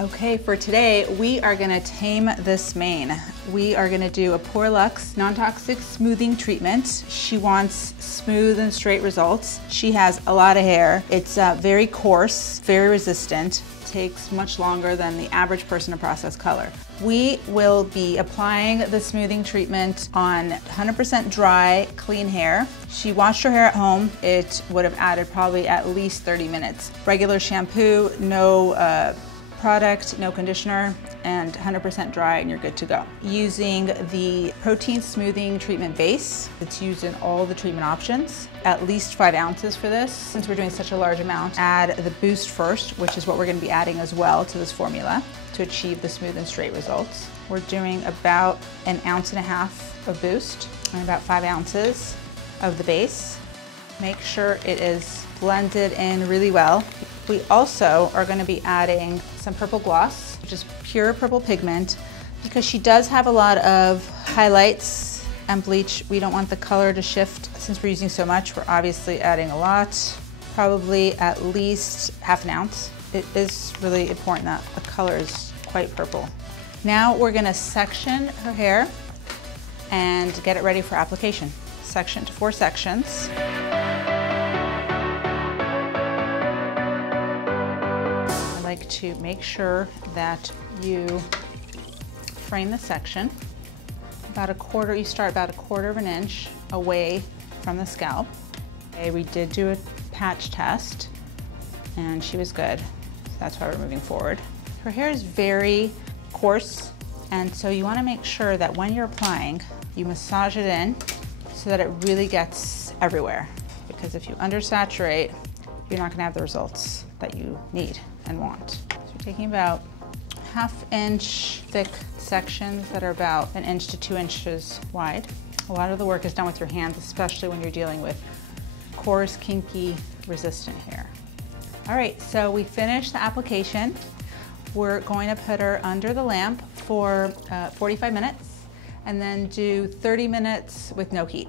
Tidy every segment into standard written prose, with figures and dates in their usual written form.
Okay, for today, we are gonna tame this mane. We are gonna do a Pura Luxe non-toxic smoothing treatment. She wants smooth and straight results. She has a lot of hair. It's very coarse, very resistant. Takes much longer than the average person to process color. We will be applying the smoothing treatment on 100% dry, clean hair. She washed her hair at home. It would have added probably at least 30 minutes. Regular shampoo, no product, no conditioner, and 100% dry, and you're good to go. Using the protein smoothing treatment base, it's used in all the treatment options. At least 5 ounces for this. Since we're doing such a large amount, add the boost first, which is what we're gonna be adding as well to this formula to achieve the smooth and straight results. We're doing about 1.5 ounces of boost and about 5 ounces of the base. Make sure it is blended in really well. We also are going to be adding some purple gloss, which is pure purple pigment, because she does have a lot of highlights and bleach. We don't want the color to shift. Since we're using so much, we're obviously adding a lot, probably at least 1/2 ounce. It is really important that the color is quite purple. Now we're going to section her hair and get it ready for application. Section to 4 sections. Like to make sure that you frame the section about a quarter. You start about 1/4 of an inch away from the scalp. Okay, we did do a patch test and she was good. So that's why we're moving forward. Her hair is very coarse, and so you want to make sure that when you're applying, you massage it in so that it really gets everywhere. Because if you undersaturate, you're not going to have the results that you need and want. So you're taking about 1/2 inch thick sections that are about 1 inch to 2 inches wide. A lot of the work is done with your hands, especially when you're dealing with coarse, kinky, resistant hair. All right, so we finished the application. We're going to put her under the lamp for 45 minutes and then do 30 minutes with no heat.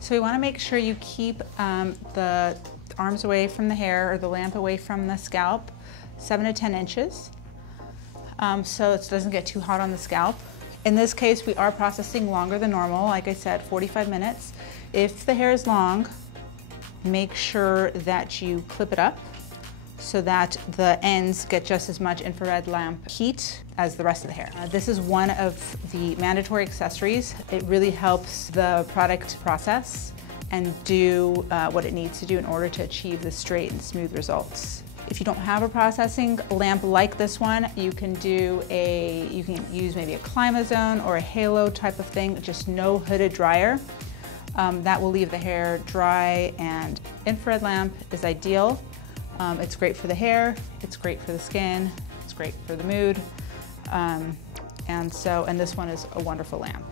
So we want to make sure you keep the arms away from the hair or the lamp away from the scalp, 7 to 10 inches, so it doesn't get too hot on the scalp. In this case, we are processing longer than normal. Like I said, 45 minutes. If the hair is long, make sure that you clip it up so that the ends get just as much infrared lamp heat as the rest of the hair. This is one of the mandatory accessories. It really helps the product process and do what it needs to do in order to achieve the straight and smooth results. If you don't have a processing lamp like this one, you can use maybe a climazone or a halo type of thing, just no hooded dryer. That will leave the hair dry, and infrared lamp is ideal. It's great for the hair, it's great for the skin, it's great for the mood, and this one is a wonderful lamp.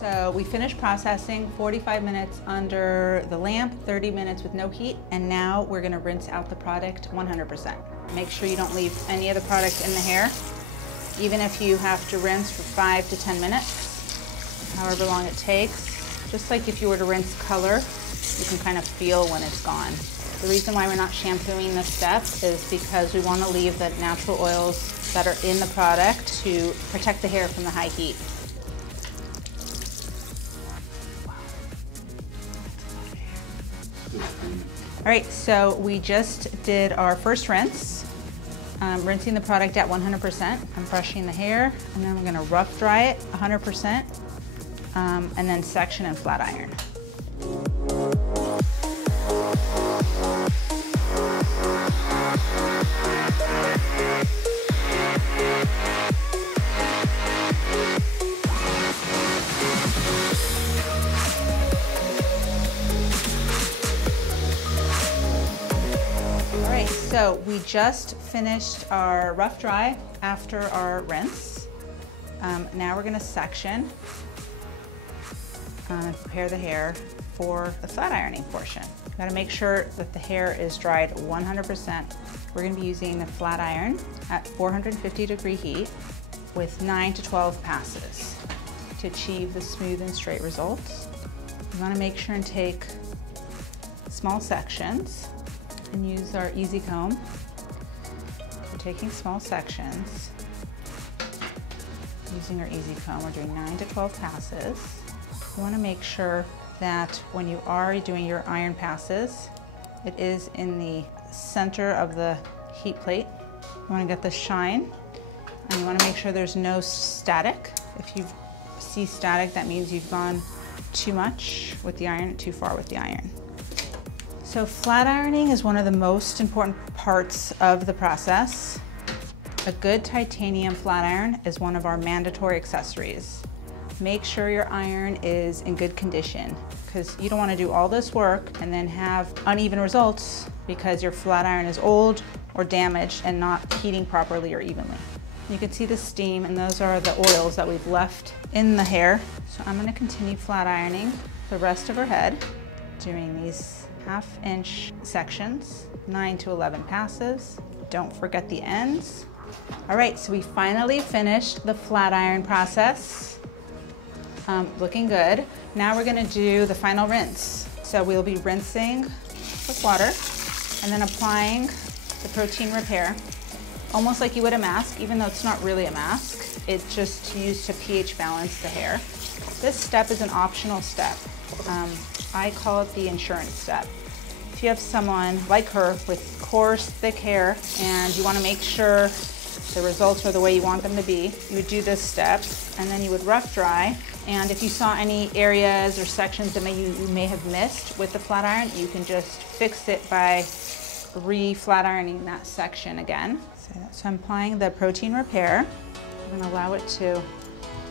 So we finished processing, 45 minutes under the lamp, 30 minutes with no heat, and now we're gonna rinse out the product 100%. Make sure you don't leave any of the product in the hair, even if you have to rinse for 5 to 10 minutes, however long it takes. Just like if you were to rinse color, you can kind of feel when it's gone. The reason why we're not shampooing this step is because we want to leave the natural oils that are in the product to protect the hair from the high heat. All right, so we just did our first rinse, rinsing the product at 100%. I'm brushing the hair, and then we're gonna rough dry it 100%, and then section and flat iron. So we just finished our rough dry after our rinse. Now we're gonna section and prepare the hair for the flat ironing portion. You gotta make sure that the hair is dried 100%. We're gonna be using the flat iron at 450-degree heat with 9 to 12 passes to achieve the smooth and straight results. You wanna make sure and take small sections and use our easy comb We're taking small sections. Using our easy comb, we're doing 9 to 12 passes. You want to make sure that when you are doing your iron passes, it is in the center of the heat plate. You want to get the shine, and you want to make sure there's no static. If you see static, that means you've gone too much with the iron, too far with the iron. So flat ironing is one of the most important parts of the process. A good titanium flat iron is one of our mandatory accessories. Make sure your iron is in good condition, because you don't want to do all this work and then have uneven results because your flat iron is old or damaged and not heating properly or evenly. You can see the steam, and those are the oils that we've left in the hair. So I'm going to continue flat ironing the rest of her head, doing these 1/2 inch sections, 9 to 11 passes. Don't forget the ends. All right, so we finally finished the flat iron process. Looking good. Now we're gonna do the final rinse. So we'll be rinsing with water and then applying the protein repair, almost like you would a mask, even though it's not really a mask. It's just used to pH balance the hair. This step is an optional step. I call it the insurance step. If you have someone like her with coarse, thick hair, and you want to make sure the results are the way you want them to be, you would do this step, and then you would rough dry. And if you saw any areas or sections that you may have missed with the flat iron, you can just fix it by re-flat ironing that section again. So I'm applying the protein repair. I'm going to allow it to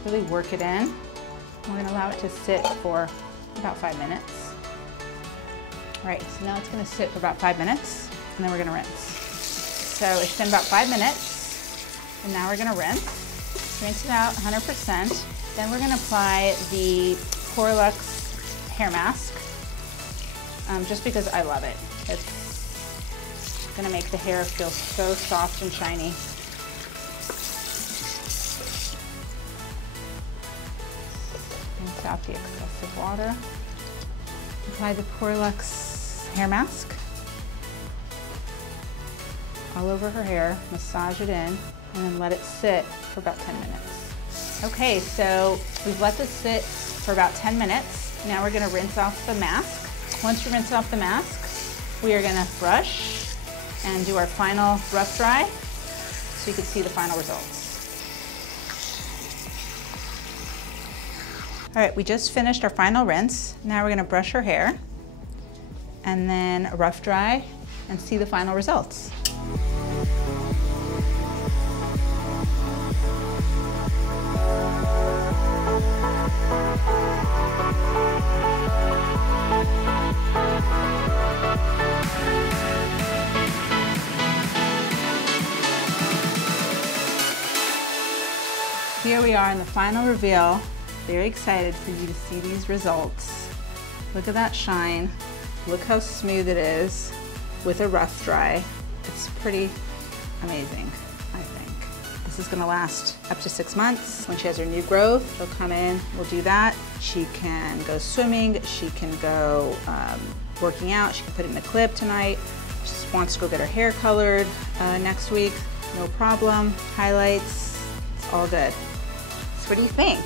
really work it in. We're going to allow it to sit for about 5 minutes. All right, so now it's going to sit for about 5 minutes, and then we're going to rinse. So it's been about 5 minutes, and now we're going to rinse. Rinse it out 100%. Then we're going to apply the Pura Luxe hair mask, just because I love it. It's going to make the hair feel so soft and shiny. Rinse out the excessive water. Apply the Pura Luxe hair mask all over her hair, massage it in, and then let it sit for about 10 minutes. Okay, so we've let this sit for about 10 minutes. Now we're gonna rinse off the mask. Once you rinse off the mask, we are gonna brush and do our final rough dry so you can see the final results. All right, we just finished our final rinse. Now we're gonna brush her hair and then rough dry and see the final results. Here we are in the final reveal. Very excited for you to see these results. Look at that shine. Look how smooth it is with a rough dry. It's pretty amazing, I think. This is gonna last up to 6 months. When she has her new growth, she'll come in, we'll do that. She can go swimming, she can go working out, she can put it in a clip tonight. She just wants to go get her hair colored next week, no problem. Highlights, it's all good. So what do you think?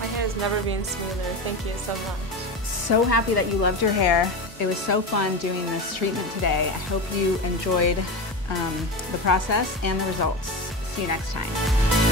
My hair has never been smoother. Thank you so much. So happy that you loved your hair. It was so fun doing this treatment today. I hope you enjoyed the process and the results. See you next time.